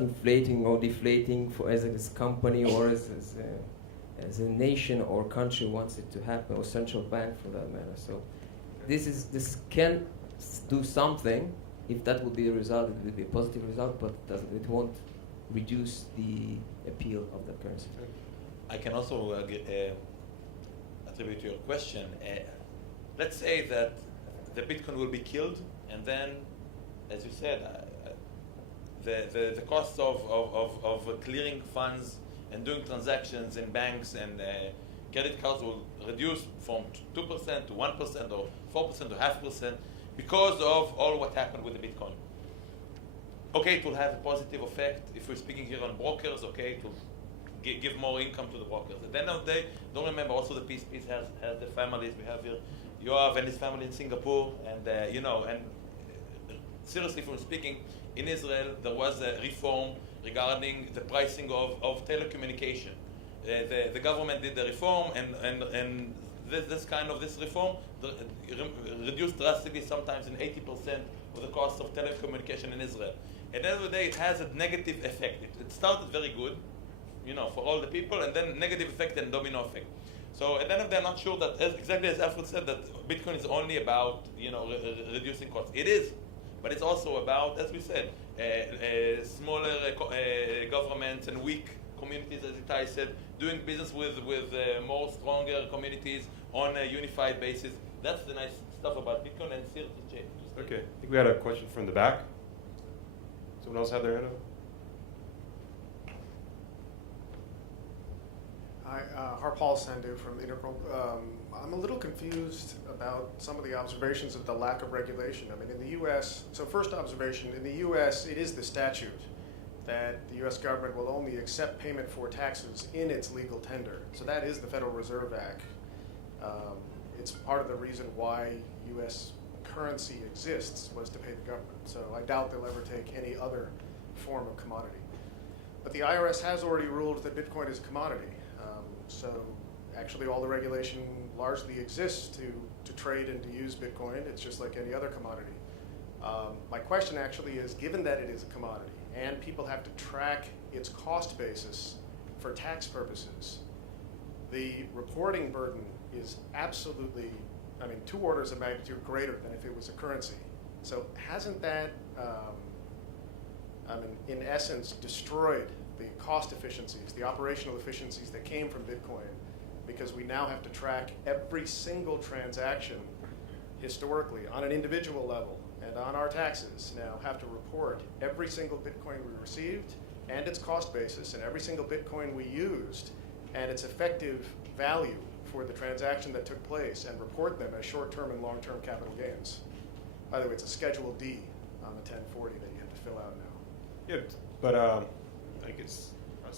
inflating or deflating as a company or as a nation or country wants it to happen, or central bank for that matter. So this can do something. If that would be a result, it would be a positive result, but it won't reduce the appeal of the currency. I can also attribute to your question. Let's say that the Bitcoin will be killed, and then, as you said, the cost of clearing funds and doing transactions in banks and credit cards will reduce from 2% to 1% or 4% to 0.5% because of all what happened with the Bitcoin. okay, it will have a positive effect. If we're speaking here on brokers, okay, it will give more income to the brokers. At the end of the day, don't remember also the peace has the families. We have here Yoav and his family in Singapore, and seriously, from speaking, in Israel there was a reform regarding the pricing of telecommunication. The government did the reform, and this reform reduced drastically, sometimes in 80% of the cost of telecommunication in Israel. At the end of the day, it has a negative effect. It started very good, for all the people, and then negative effect and domino effect. So at the end of the day, I'm not sure that, exactly as Alfred said, that Bitcoin is only about reducing costs. It is, but it's also about, as we said, smaller governments and weak communities, as Itai said, doing business with more stronger communities on a unified basis. That's the nice stuff about Bitcoin, and still to change. Okay, I think we had a question from the back. Someone else had their hand up? Hi, Harpal Sandhu from Integral. I'm a little confused about some of the observations of the lack of regulation. I mean, in the U.S., so first observation, in the U.S., it is the statute that the U.S. government will only accept payment for taxes in its legal tender. So that is the Federal Reserve Act. It's part of the reason why U.S. currency exists, was to pay the government. So I doubt they'll ever take any other form of commodity. But the IRS has already ruled that Bitcoin is a commodity. So actually all the regulation largely exists to trade and to use Bitcoin. It's just like any other commodity. My question actually is, given that it is a commodity and people have to track its cost basis for tax purposes, the reporting burden is absolutely, 2 orders of magnitude greater than if it was a currency. So hasn't that, in essence, destroyed the cost efficiencies, the operational efficiencies that came from Bitcoin, because we now have to track every single transaction historically on an individual level, and on our taxes now have to report every single Bitcoin we received and its cost basis, and every single Bitcoin we used and its effective value for the transaction that took place, and report them as short-term and long-term capital gains. By the way, it's a Schedule D on the 1040 that you have to fill out now. Yeah, but I guess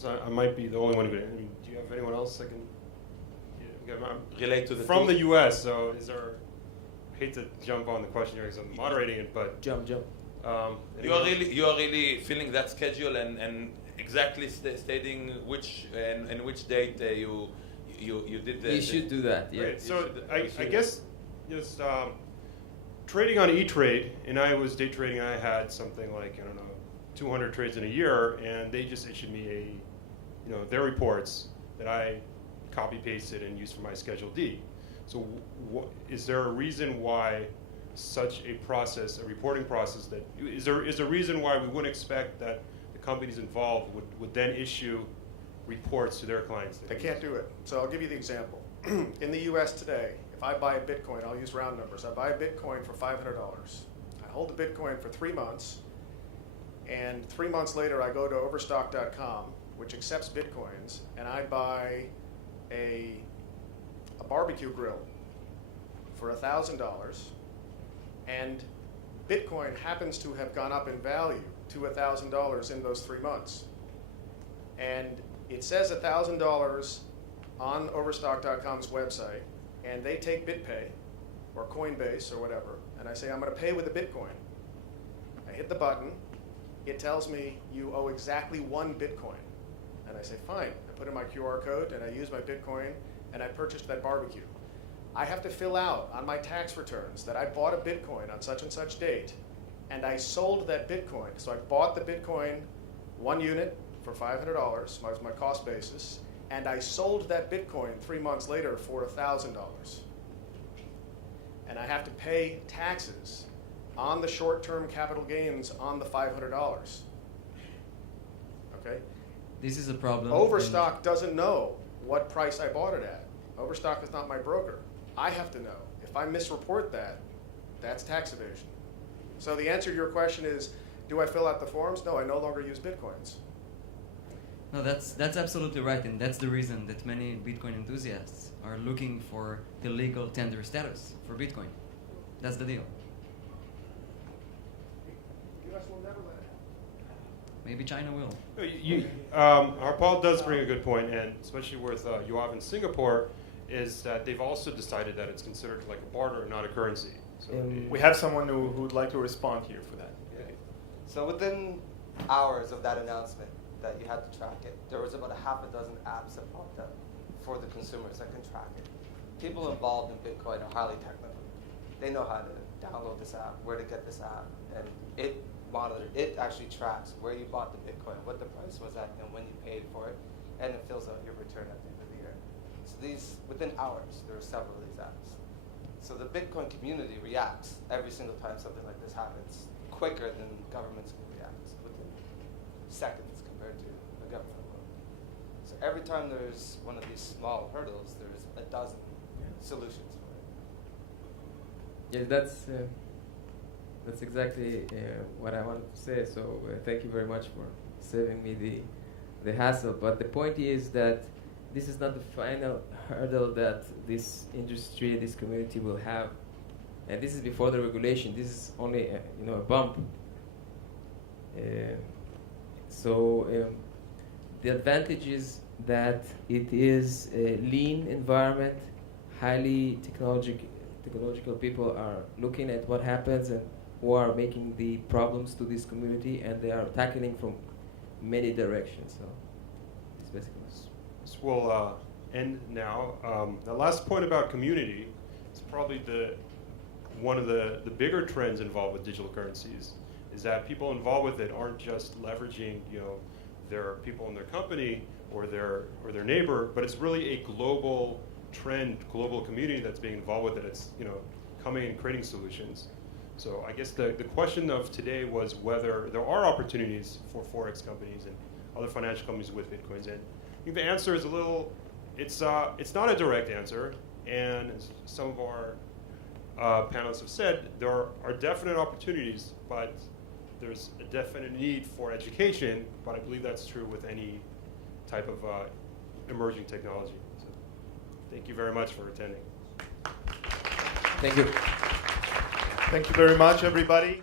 I might be the only one who. Do you have anyone else that can relate to the from the U.S.? So is there? I hate to jump on the question here because I'm moderating it, but Jump. you are really filling that schedule and exactly stating which and which date you did the. You should do that. Yeah. Right. So I guess just trading on E-Trade, and I was day trading. I had something like 200 trades in a year, and they just issued me their reports that I copy pasted and used for my Schedule D. So is there a reason why such a process, a reporting process, is there a reason why we wouldn't expect that the companies involved would then issue reports to their clients? They can't do it. So I'll give you the example. In the US today, if I buy a Bitcoin, I'll use round numbers. I buy a Bitcoin for $500. I hold the Bitcoin for 3 months, and 3 months later I go to Overstock.com, which accepts Bitcoins, and I buy a barbecue grill for $1,000, and Bitcoin happens to have gone up in value to $1,000 in those 3 months. And it says $1,000 on Overstock.com's website, and they take BitPay or Coinbase or whatever, and I say, I'm going to pay with a Bitcoin. I hit the button. It tells me you owe exactly 1 Bitcoin. And I say, fine. I put in my QR code, and I use my Bitcoin, and I purchased that barbecue. I have to fill out on my tax returns that I bought a Bitcoin on such and such date, and I sold that Bitcoin. So I bought the Bitcoin 1 unit for $500, was my cost basis, and I sold that Bitcoin 3 months later for $1,000. And I have to pay taxes on the short-term capital gains on the $500. Okay? This is a problem. Overstock doesn't know what price I bought it at. Overstock is not my broker. I have to know. If I misreport that, that's tax evasion. So the answer to your question is, do I fill out the forms? No, I no longer use Bitcoins. No, that's absolutely right, and that's the reason that many Bitcoin enthusiasts are looking for the legal tender status for Bitcoin. That's the deal. US will never let it happen. maybe China will. Harpal does bring a good point, and especially with Yoav in Singapore, is that they've also decided that it's considered like a barter, not a currency. So We have someone who would like to respond here for that. So within hours of that announcement that you had to track it, there was about a half a dozen apps that popped up for the consumers that can track it. People involved in Bitcoin are highly technical. They know how to download this app, where to get this app, and it actually tracks where you bought the Bitcoin, what the price was at, and when you paid for it, and it fills out your return at the end of the year. So these, within hours, there are several of these apps. So the Bitcoin community reacts every single time something like this happens quicker than governments can react within seconds compared to the government alone. So every time there's one of these small hurdles, there's a dozen solutions for it. Yeah, that's exactly what I wanted to say. So thank you very much for saving me the hassle. But the point is that this is not the final hurdle that this industry, this community will have, and this is before the regulation. This is only a bump. The advantage is that it is a lean environment, highly technological people are looking at what happens and who are making the problems to this community, and they are tackling from many directions. So it's basically this will end now. The last point about community is probably one of the bigger trends involved with digital currencies is that people involved with it aren't just leveraging their people in their company or their neighbor, but it's really a global trend, global community that's being involved with it. It's coming and creating solutions. So I guess the question of today was whether there are opportunities for Forex companies and other financial companies with Bitcoins. And I think the answer is it's not a direct answer. And as some of our panelists have said, there are definite opportunities, but there's a definite need for education. But I believe that's true with any type of emerging technology. So thank you very much for attending. Thank you. Thank you very much, everybody.